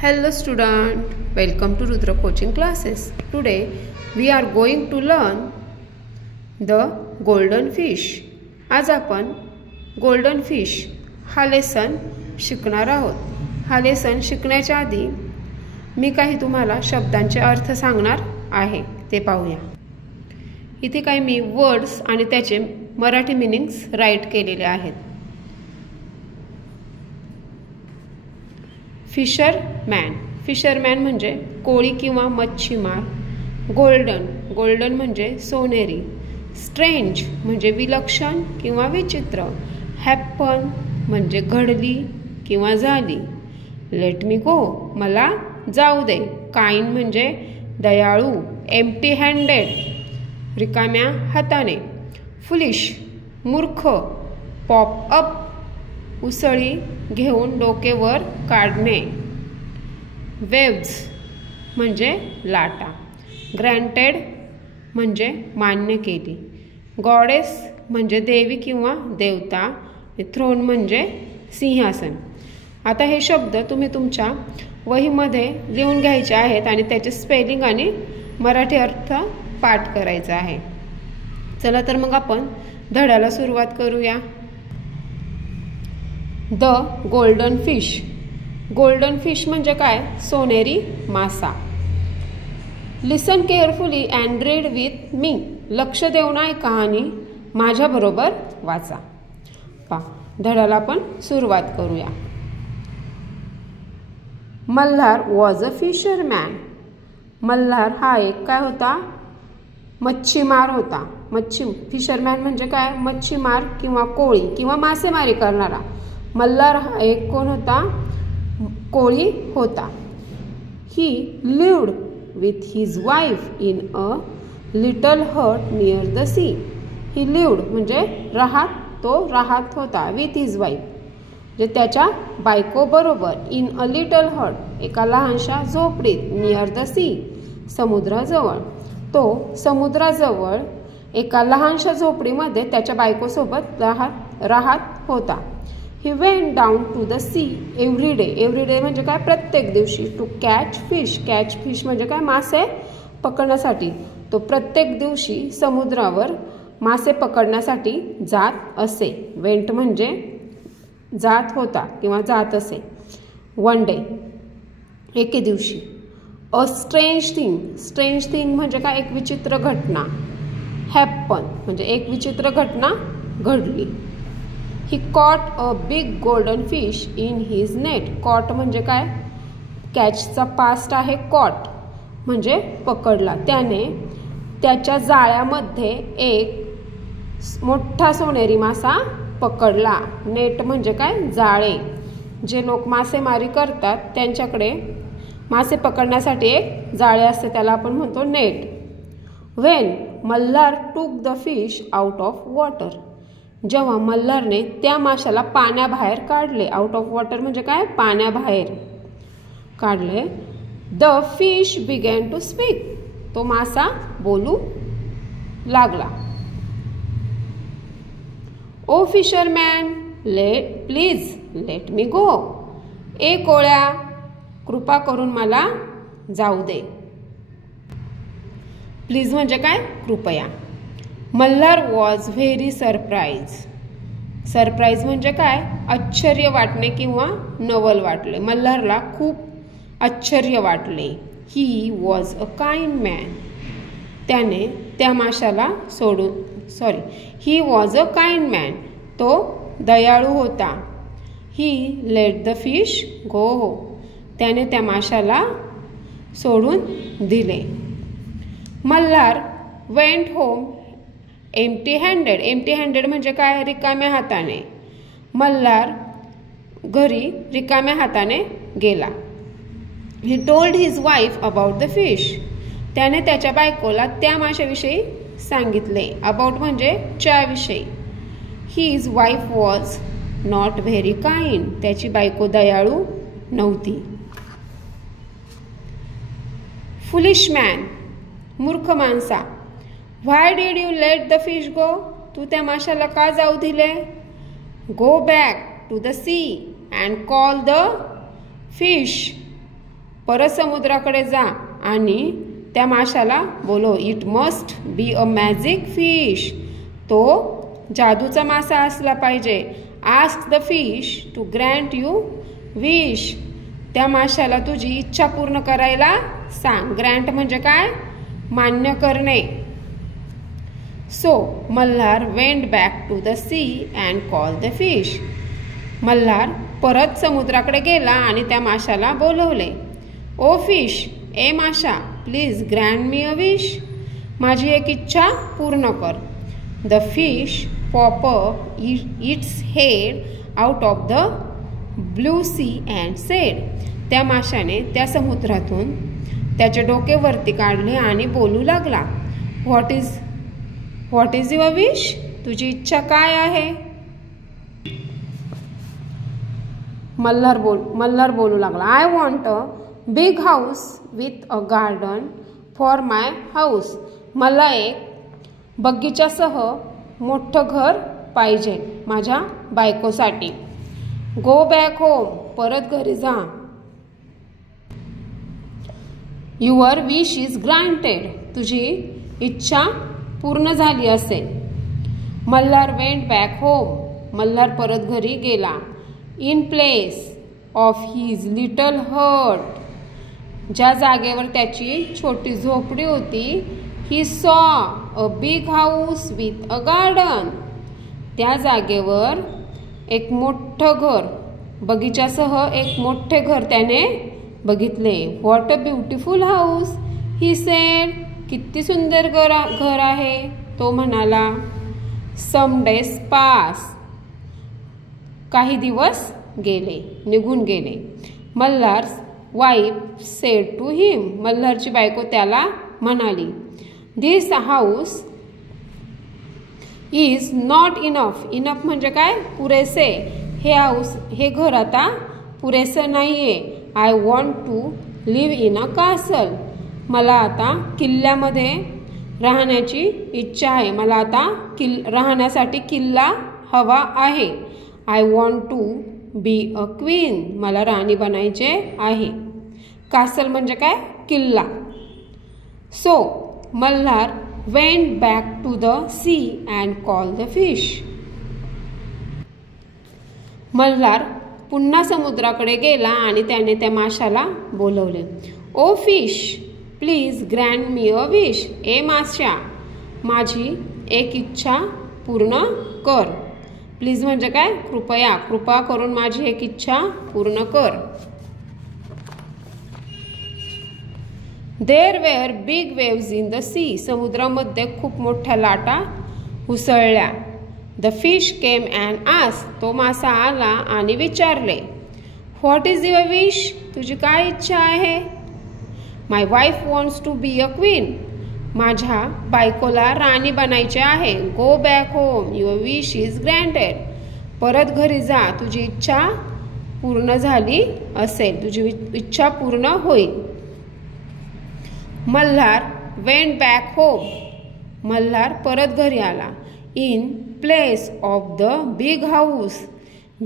Hello student, welcome to Rudra coaching classes. Today we are going to learn the golden fish. आज आपण golden fish हा lesson शिकणार आहोत. हा lesson शिकण्याच्या आधी मी काही तुम्हाला शब्दांचे अर्थ सांगणार आहे, ते पाहूया. इथे काही मी वर्ड्स आणि त्याचे मराठी मीनिंग्स राईट केलेले आहेत. फिशरमॅन, फिशरमॅन म्हणजे कोळी किंवा मच्छीमार. गोल्डन म्हणजे सोनेरी. स्ट्रेंज म्हणजे विलक्षण किंवा विचित्र. हॅपन म्हणजे घडली किंवा झाली. लेट मी गो मला जाऊ दे. काइंड म्हणजे दयाळू. एम्प्टी हँडेड रिकाम्या हाताने. फुलिश मूर्ख. पॉप अप उसळी घेऊन डोके वर काढणे. वेव्ज म्हणजे लाटा. ग्रँटेड म्हणजे मान्य केली. गॉडेस म्हणजे देवी किंवा देवता. थ्रोन म्हणजे सिंहासन. आता हे शब्द तुम्ही तुमच्या वहीमध्ये लिहून घ्यायचे आहेत आणि त्याचे स्पेलिंग आणि मराठी अर्थ पाठ करायचा आहे. चला तर मग आपण धड्याला सुरुवात करूया. The golden fish. Golden fish म्हणजे काय? सोनेरी मासा. Listen carefully and read with me. लक्ष देऊन ऐका आणि माझ्याबरोबर वाचा. धड्याला आपण सुरुवात करूया. Malhar was a fisherman. Malhar हा एक काय होता? मच्छीमार होता. फिशरमॅन म्हणजे काय? मच्छीमार किंवा कोळी किंवा मासेमारी करणारा. मल्हार हा एक कोण होता? कोळी होता. He lived with his wife in a little hut near the sea. He lived म्हणजे तो राहत होता. विथ हिज वाईफ म्हणजे त्याच्या बायको बरोबर. इन अ लिटल हट एका लहानशा झोपडीत. नियर द सी समुद्राजवळ. तो समुद्राजवळ एका लहानशा झोपडीमध्ये त्याच्या बायकोसोबत राहत होता. He went down to the sea every day. Every day म्हणजे काय? प्रत्येक दिवशी. To catch fish. Catch fish म्हणजे काय? मासे पकडण्यासाठी. तो प्रत्येक दिवशी समुद्रावर मासे पकडण्यासाठी जात असे. वेंट म्हणजे जात होता किंवा जात असे. वन डे एके दिवशी. A strange thing. Strange thing म्हणजे काय? एक विचित्र घटना. हॅपन म्हणजे एक विचित्र घटना घडली. He caught a big golden fish in his net. Caught म्हणजे काय? कॅचचा पास्ट आहे कॉट म्हणजे पकडला. त्याने त्याच्या जाळ्यामध्ये एक मोठा सोनेरी मासा पकडला. नेट म्हणजे काय? जाळे. जे लोक मासेमारी करतात त्यांच्याकडे मासे पकडण्यासाठी एक जाळे असते, त्याला आपण म्हणतो net. When Malhar took the fish out of water. जेव्हा मल्हारने त्या माशाला पाण्याबाहेर काढले. आउट ऑफ वॉटर म्हणजे काय? पाण्याबाहेर काढले. The fish began to speak. तो मासा बोलू लागला. O fisherman please let me go. ए कोळ्या कृपा करून मला जाऊ दे. प्लीज म्हणजे काय? कृपया. Malhar was very surprise. Surprise म्हणजे काय? आश्चर्य वाटणे किंवा नवल वाटले. मल्हारला खूप आश्चर्य वाटले. He was a kind man. त्याने त्या माशाला he was a kind man. तो दयाळू होता. He let the fish go. त्याने त्या माशाला सोडून दिले. Malhar went home empty handed. Empty handed म्हणजे काय? रिकाम्या हाताने. मल्हार घरी रिकाम्या हाताने गेला. He told his wife about the fish. त्याने त्याच्या बायकोला त्या माशाविषयी सांगितले. अबाउट म्हणजे च्याविषयी. His wife was not very kind. त्याची बायको दयाळू नव्हती. फुलिश मॅन मूर्ख माणसा. Why did you let the fish go. तू त्या माशाला का जाऊ दिले? Go back to the sea and call the fish. परत समुद्राकडे जा आणि त्या माशाला बोलव. It must be a magic fish. तो जादूचा मासा असला पाहिजे. Ask the fish to grant you wish. त्या माशाला तुझी इच्छा पूर्ण करायला सांग. ग्रँट म्हणजे काय? मान्य करणे. So Malhar went back to the sea and call the fish. Malhar परत समुद्राकडे गेला आणि त्या माशाला बोलवले. ओ फिश, ए माशा, please grant me a wish. माझी एक इच्छा पूर्ण कर. The fish pop up its head out of the blue sea and said. त्या माशाने त्या समुद्रातून त्याचे डोके वरती काढले आणि बोलू लागला. What is your wish? तुझी इच्छा काय आहे? मल्हार बोलू लागला. I want a big house with a garden for my house. मला एक बगीच्यासह मोठं घर पाहिजे माझ्या बायकोसाठी. गो बॅक होम. परत घरी जा. Your wish is granted. तुझी इच्छा पूर्ण झाली असेल. Malhar went back home. Malhar परत घरी गेला. In place of his little hut. ज्या जागेवर त्याची छोटी झोपडी होती, he saw a big house with a garden. त्या जागेवर एक मोठं घर, बगीच्यासह एक मोठे घर त्याने बघितले. What a beautiful house, he said. किती सुंदर घर आहे, तो म्हणाला. Some days pass. काही दिवस गेले, निघून गेले. Malhar's wife said to him. मल्हारची बायको त्याला म्हणाली. This house is not enough. Enough म्हणजे काय? पुरेसे. हे घर आता पुरेसं नाहीये. I want to live in a castle. मला आता किल्ल्यामध्ये राहण्याची इच्छा आहे. मला आता राहण्यासाठी किल्ला हवा आहे. I want to be a queen. मला राणी बनायचे आहे. कासल म्हणजे काय? किल्ला. So Malhar went back to the sea and call the fish. Malhar पुन्हा समुद्राकडे गेला आणि त्याने त्या माशाला बोलवले. O fish, please grant me a wish. ए माशा, माझी एक इच्छा पूर्ण कर. प्लीज म्हणजे काय? कृपा करून माझी एक इच्छा पूर्ण कर. There were big waves in the sea. समुद्रामध्ये खूप मोठ्या लाटा उसळल्या. The fish came and asked. तो मासा आला आणि विचारले. What is your wish? तुझी काय इच्छा आहे? My wife wants to be a queen. माझ्या बायकोला राणी बनायचे आहे. Go back home. Your wish is granted. परत घरी जा. तुझी इच्छा पूर्ण झाली असेल. तुझी इच्छा पूर्ण होईल. Malhar went back home. Malhar परत घरी आला. In place of the big house.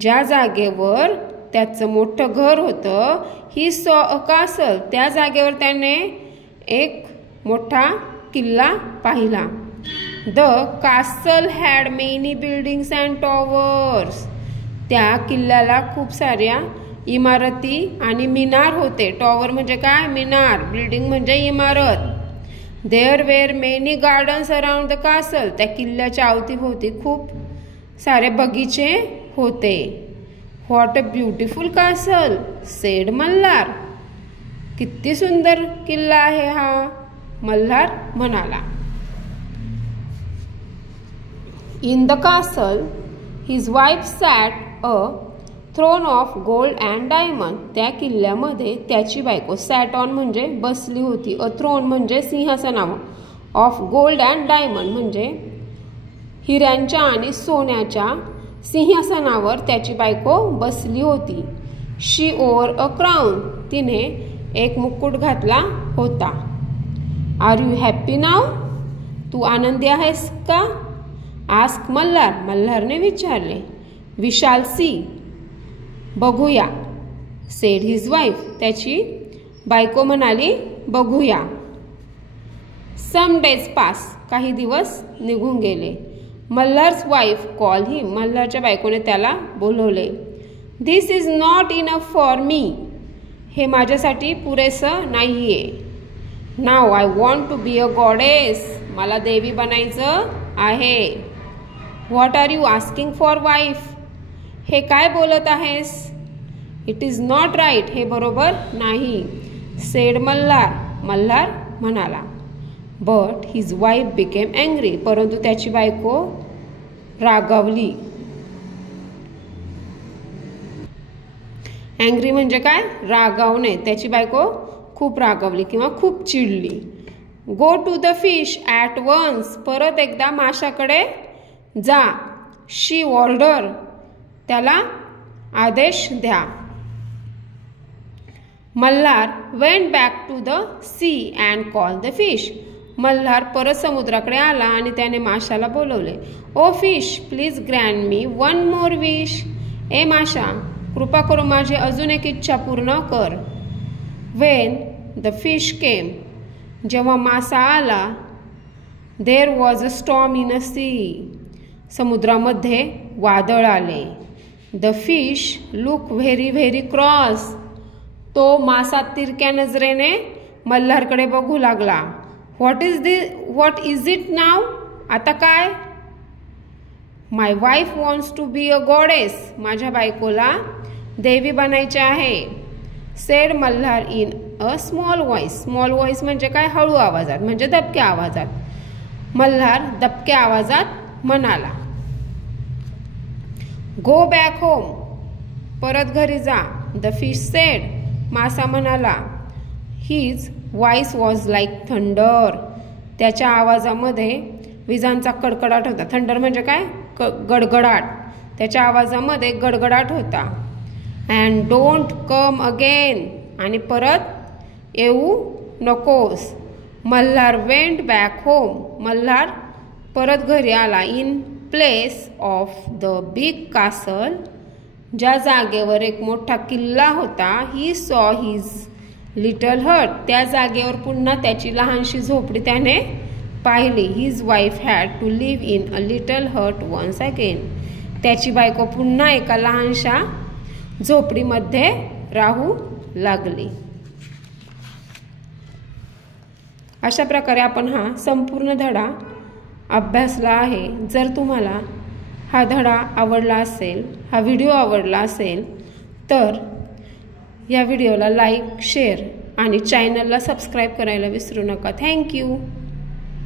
ज्या जागेवर त्याचं मोठं घर होतं, ही सॉ अ कासल. त्या जागेवर त्याने एक मोठा किल्ला पाहिला. The castle had many buildings and towers. त्या किल्ल्याला खूप साऱ्या इमारती आणि मिनार होते. टॉवर म्हणजे काय? मिनार. बिल्डिंग म्हणजे इमारत. There were many gardens around the castle. त्या किल्ल्याच्या अवतीभोवती खूप सारे बगीचे होते. What a beautiful castle, said Malhar. किती सुंदर किल्ला आहे हा, मल्हार म्हणाला. In the castle his wife sat a throne of gold and diamond. त्या किल्ल्यामध्ये त्याची बायको सॅट ऑन म्हणजे बसली होती. अ थ्रोन म्हणजे सिंहासनावर. ऑफ गोल्ड अँड डायमंड म्हणजे हिऱ्यांच्या आणि सोन्याच्या सिंहासनावर त्याची बायको बसली होती. शी ओवर अ क्राउन. तिने एक मुकुट घातला होता. आर यू हॅप्पी नाव? तू आनंदी आहेस का? आस्क मल्हार. मल्हारने विचारले. We shall see. बघूया. Said his wife. त्याची बायको म्हणाली बघूया. सम डेज पास, काही दिवस निघून गेले. मल्हार's वाईफ कॉल हिम, मल्हारच्या बायकोने त्याला बोलवले. This is not enough for me, हे माझ्यासाठी पुरेसं नाहीये. Now I want to be a goddess, मला देवी बनायचं आहे. What are you asking for wife, हे काय बोलत आहेस. इट इज नॉट राईट, हे बरोबर नाही. सेड मल्हार, मल्हार म्हणाला. But his wife became angry, परंतु त्याची बायको रागावली. अँग्री म्हणजे काय, रागावणे. त्याची बायको खूप रागावली किंवा खूप चिडली. Go to the fish at once, परत एकदा माशाकडे जा. शी ऑर्डर, त्याला आदेश द्या. Malhar went back to the sea and call the fish, Malhar परत समुद्राकडे आला आणि त्याने माशाला बोलवले. O fish please grand me one more wish, ए माशा कृपा करून माझी अजून एक इच्छा पूर्ण कर. वेन द फिश केम, जेव्हा मासा आला. There was a storm in a sea, समुद्रामध्ये वादळ आले. The fish look very very cross, तो मासा तिरक्या नजरेने मल्हारकडे बघू लागला. व्हॉट इज इट नाव, आता काय. My wife wants to be a goddess, माझ्या बायकोला देवी बनायचे आहे. Said Malhar in a small voice, small voice म्हणजे काय, हळू आवाजात म्हणजे दबक्या आवाजात. मल्हार दबक्या आवाजात म्हणाला. गो बॅक होम, परत घरी जा. द फिश सेड, मासा म्हणाला. His voice was like thunder, त्याच्या आवाजामध्ये विजांचा कडकडाट होता. थंडर म्हणजे काय, गडगडाट. त्याच्या आवाजामध्ये गडगडाट होता. अँड डोंट कम अगेन, आणि परत येऊ नकोस. Malhar went back home, Malhar परत घरी आला. In place of the big castle, ज्या जागेवर एक मोठा किल्ला होता. ही सॉ हिज लिटल हट, त्या जागेवर पुन्हा त्याची लहानशी झोपडी त्याने पाहिली. His wife had to live in a little hut once again, त्याची बायको पुन्हा एका लहानशा झोपडीमध्ये राहू लागली. अशा प्रकारे आपण हा संपूर्ण धडा अभ्यासला आहे. जर तुम्हाला हा धडा आवडला असेल, हा व्हिडिओ आवडला असेल तर या व्हिडिओला लाईक, शेअर आणि चॅनलला सबस्क्राईब करायला विसरू नका. थँक्यू.